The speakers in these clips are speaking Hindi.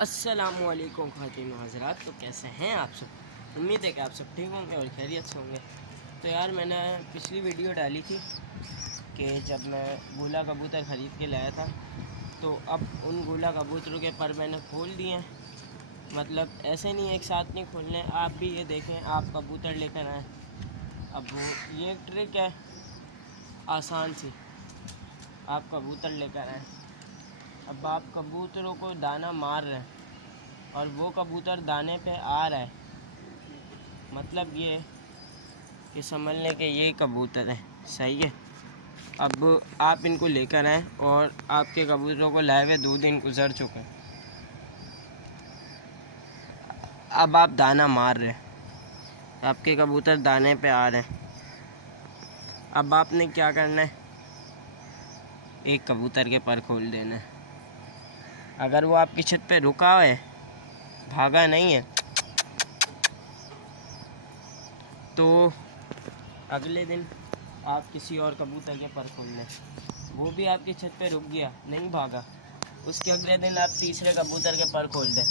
अस्सलामुअलैकुम ख़वातीन हज़रात। तो कैसे हैं आप सब? उम्मीद है कि आप सब ठीक होंगे और खैरियत से होंगे। तो यार मैंने पिछली वीडियो डाली थी कि जब मैं गोला कबूतर ख़रीद के लाया था, तो अब उन गोला कबूतरों के पर मैंने खोल दिए हैं। मतलब ऐसे नहीं एक साथ नहीं खोलने, आप भी ये देखें, आप कबूतर लेकर आएँ। अब वो ये एक ट्रिक है आसान सी, आप कबूतर लेकर आएँ। अब आप कबूतरों को दाना मार रहे हैं और वो कबूतर दाने पे आ रहा है, मतलब ये कि समझ लें कि ये कबूतर है, सही है। अब आप इनको लेकर आएँ और आपके कबूतरों को लाए हुए 2 दिन गुजर चुके हैं। अब आप दाना मार रहे हैं, आपके कबूतर दाने पे आ रहे हैं। अब आपने क्या करना है, एक कबूतर के पर खोल देना है। अगर वो आपकी छत पे रुका है, भागा नहीं है, तो अगले दिन आप किसी और कबूतर के पर खोल लें। वो भी आपकी छत पे रुक गया, नहीं भागा, उसके अगले दिन आप तीसरे कबूतर के पर खोल दें।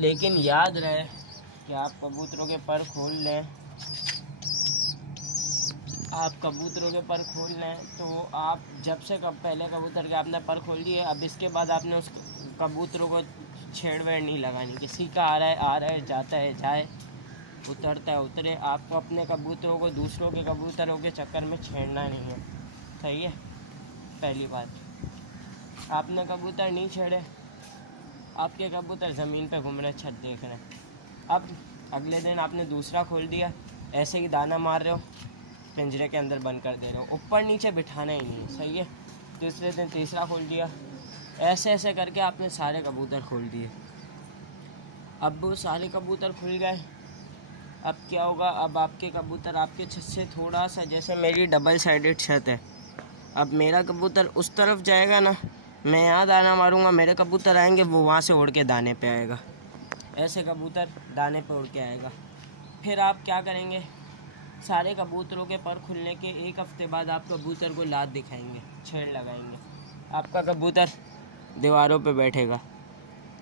लेकिन याद रहे कि आप कबूतरों के पर खोल लें, आप कबूतरों के पर खोल लें तो आप जब से पहले कबूतर के आपने पर खोल दिए, अब इसके बाद आपने उस कबूतरों को छेड़-वेड़ नहीं लगानी। किसी का आ रहा है, जाता है जाए, उतरता है उतरे। आपको अपने कबूतरों को दूसरों के कबूतरों के चक्कर में छेड़ना नहीं है, सही है। पहली बात, आपने कबूतर नहीं छेड़े, आपके कबूतर ज़मीन पे घूम रहे, छत देख रहे हैं। अब अगले दिन आपने दूसरा खोल दिया, ऐसे ही दाना मार रहे हो, पिंजरे के अंदर बंद कर दे रहे हो, ऊपर नीचे बिठाना ही नहीं है, सही है। दूसरे दिन तीसरा खोल दिया, ऐसे ऐसे करके आपने सारे कबूतर खोल दिए। अब वो सारे कबूतर खुल गए, अब क्या होगा, अब आपके कबूतर आपके छत से थोड़ा सा, जैसे मेरी डबल साइडेड छत है, अब मेरा कबूतर उस तरफ जाएगा ना, मैं यहाँ दाना मारूंगा, मेरे कबूतर आएंगे, वो वहाँ से उड़ के दाने पे आएगा। ऐसे कबूतर दाने पे उड़ के आएगा। फिर आप क्या करेंगे, सारे कबूतरों के पर खुलने के 1 हफ्ते बाद आप कबूतर को लात दिखाएंगे, छेड़ लगाएंगे। आपका कबूतर दीवारों पे बैठेगा,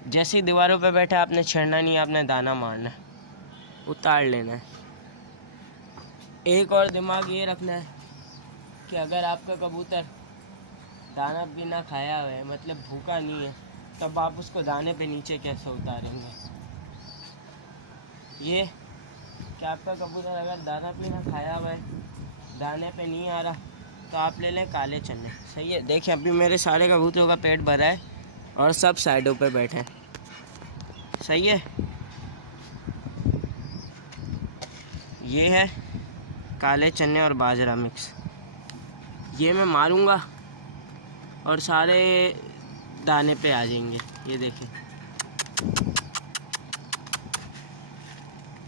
जैसे ही दीवारों पे बैठा, आपने छेड़ना नहीं, आपने दाना मारना है, उतार लेना है। एक और दिमाग ये रखना है कि अगर आपका कबूतर दाना बिना खाया हुआ है, मतलब भूखा नहीं है, तब आप उसको दाने पे नीचे कैसे उतारेंगे। ये कि आपका कबूतर अगर दाना पीना खाया हुआ है, दाने पे नहीं आ रहा, तो आप ले लें काले चने, सही है। देखिए अभी मेरे सारे कबूतरों का पेट भरा है और सब साइडों पे बैठे हैं, सही है। ये है काले चने और बाजरा मिक्स, ये मैं मारूंगा और सारे दाने पे आ जाएंगे, ये देखिए।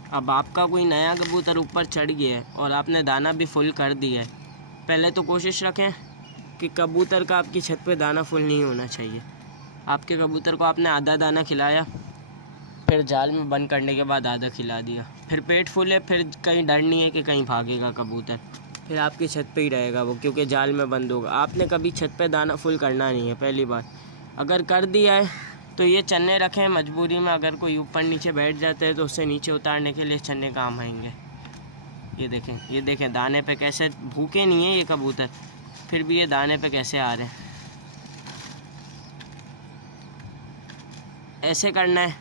अब आपका कोई नया कबूतर ऊपर चढ़ गया है और आपने दाना भी फुल कर दिया है, पहले तो कोशिश रखें कि कबूतर का आपकी छत पे दाना फुल नहीं होना चाहिए। आपके कबूतर को आपने आधा दाना खिलाया, फिर जाल में बंद करने के बाद आधा खिला दिया, फिर पेट फुल है, फिर कहीं डर नहीं है कि कहीं भागेगा कबूतर, फिर आपकी छत पे ही रहेगा वो, क्योंकि जाल में बंद होगा। आपने कभी छत पे दाना फुल करना नहीं है, पहली बात। अगर कर दिया है तो ये चने रखें, मजबूरी में अगर कोई ऊपर नीचे बैठ जाते हैं तो उससे नीचे उतारने के लिए चने काम आएंगे। ये देखें दाने पे कैसे, भूखे नहीं है ये कबूतर, फिर भी ये दाने पे कैसे आ रहे हैं। ऐसे करना है।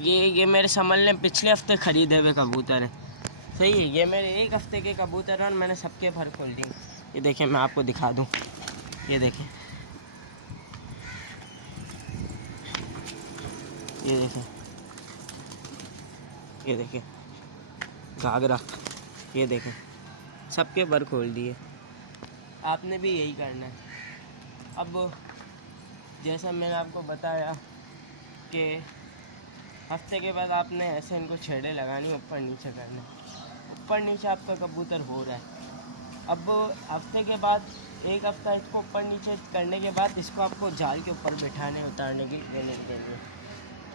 ये मेरे समझ लें पिछले हफ्ते ख़रीदे हुए कबूतर हैं, सही है। ये मेरे 1 हफ्ते के कबूतर हैं और मैंने सबके पर खोल दिए। ये देखें, मैं आपको दिखा दूँ, ये देखें, ये देखें, ये देखें घाघरा, ये देखें, सबके पर खोल दिए। आपने भी यही करना है। अब जैसा मैंने आपको बताया कि हफ्ते के बाद आपने ऐसे इनको छेड़े लगानी, ऊपर नीचे करने, ऊपर नीचे आपका कबूतर हो रहा है। अब हफ्ते के बाद 1 हफ्ता इसको ऊपर नीचे करने के बाद इसको आपको जाल के ऊपर बिठाने उतारने की ट्रेनिंग देनी है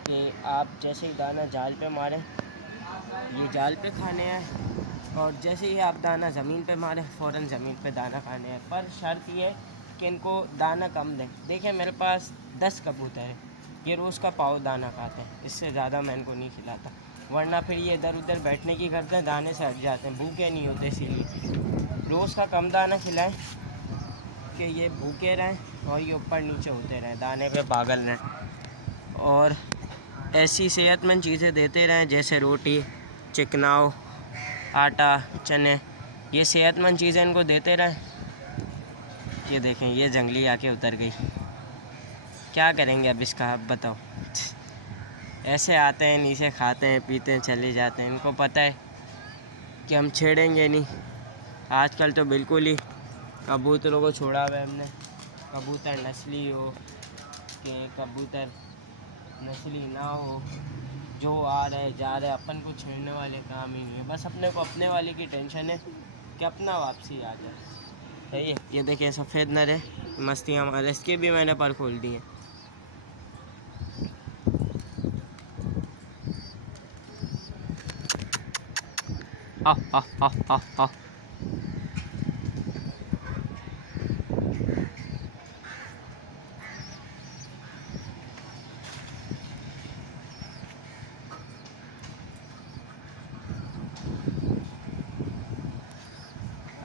कि आप जैसे ही दाना जाल पे मारें, ये जाल पे खाने हैं, और जैसे ही आप दाना ज़मीन पे मारें, फ़ौरन ज़मीन पे दाना खाने हैं। पर शर्त ये कि इनको दाना कम दें। देखिए मेरे पास 10 कबूतर हैं, ये रोज़ का पाव दाना खाते हैं, इससे ज़्यादा मैं इनको नहीं खिलाता, वरना फिर ये इधर उधर बैठने की करते हैं, दाने से हट जाते हैं, भूखे नहीं होते। इसीलिए रोज़ का कम दाना खिलाएं कि ये भूखे रहें और ये ऊपर नीचे होते रहें, दाने पे पागल रहें। और ऐसी सेहतमंद चीज़ें देते रहें जैसे रोटी, चिकनाव, आटा, चने, ये सेहतमंद चीज़ें इनको देते रहें। ये देखें ये जंगली आके उतर गई, क्या करेंगे अब इसका, आप बताओ। ऐसे आते हैं, नीचे खाते हैं, पीते हैं, चले जाते हैं। इनको पता है कि हम छेड़ेंगे नहीं। आजकल तो बिल्कुल ही कबूतरों को छोड़ा हुआ है हमने, कबूतर नस्ली हो कि कबूतर नस्ली ना हो, जो आ रहे जा रहे, अपन को छेड़ने वाले काम ही नहीं है। बस अपने को अपने वाले की टेंशन है कि अपना वापसी आ जाए, सही है। ये देखें सफ़ेद नर है, मस्ती हमारे, इसके भी मैंने पर खोल दिए।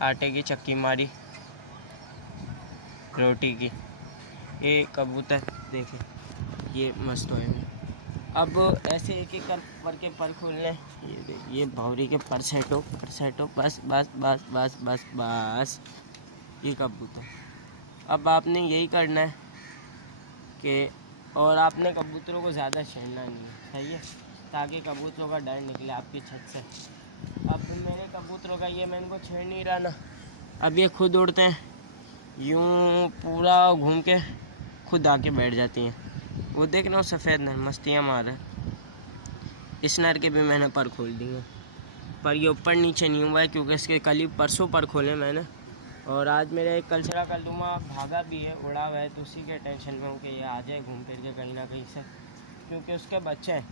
आटे की चक्की मारी, रोटी की। ये कबूतर देखें ये मस्त है। अब ऐसे एक एक करके पर खोल लें। ये भावरी के पर सेटो बस बस बस बस बस बस, ये कबूतर। अब आपने यही करना है कि, और आपने कबूतरों को ज़्यादा छेड़ना नहीं है, सही है, ताकि कबूतरों का डर निकले आपकी छत से। अब मेरे कबूतरों का ये, मैं इनको छेड़ नहीं रहा ना, अब ये खुद उड़ते हैं, यूँ पूरा घूम के खुद आके बैठ जाती हैं। वो देख रहे हो सफ़ेद नर मस्तियाँ मार रहे हैं। इस नर के भी मैंने पर खोल दिए, पर ये ऊपर नीचे नहीं हुआ है क्योंकि इसके कल ही परसों पर खोले मैंने। और आज मेरा एक कलचरा कलडुमा भागा भी है, उड़ा हुआ है, तो उसी के टेंशन में हूँ कि ये आ जाए घूम फिर के कहीं ना कहीं से, क्योंकि उसके बच्चे हैं,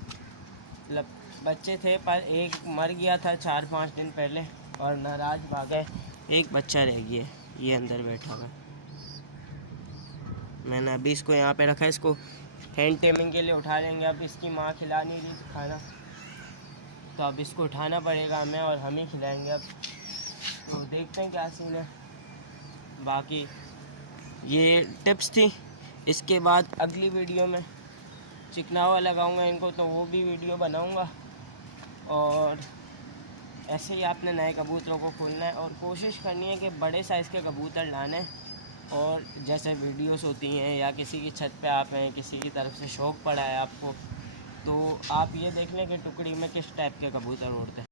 मतलब बच्चे थे, पर एक मर गया था 4-5 दिन पहले और नाराज भागा है, एक बच्चा रह गया है, ये अंदर बैठा हुआ है। मैंने अभी इसको यहाँ पे रखा है, इसको हैंड टेमिंग के लिए उठा लेंगे। अब इसकी माँ खिला नहीं रही खाना, तो अब इसको उठाना पड़ेगा हमें और हम ही खिलाएंगे अब। तो देखते हैं क्या सीन है। बाकी ये टिप्स थी। इसके बाद अगली वीडियो में चिकनावा लगाऊंगा इनको, तो वो भी वीडियो बनाऊंगा। और ऐसे ही आपने नए कबूतरों को खोलना है और कोशिश करनी है कि बड़े साइज़ के कबूतर लाने। और जैसे वीडियोस होती हैं या किसी की छत पे आप हैं, किसी की तरफ से शौक़ पड़ा है आपको, तो आप ये देख लें कि टुकड़ी में किस टाइप के कबूतर उड़ते हैं।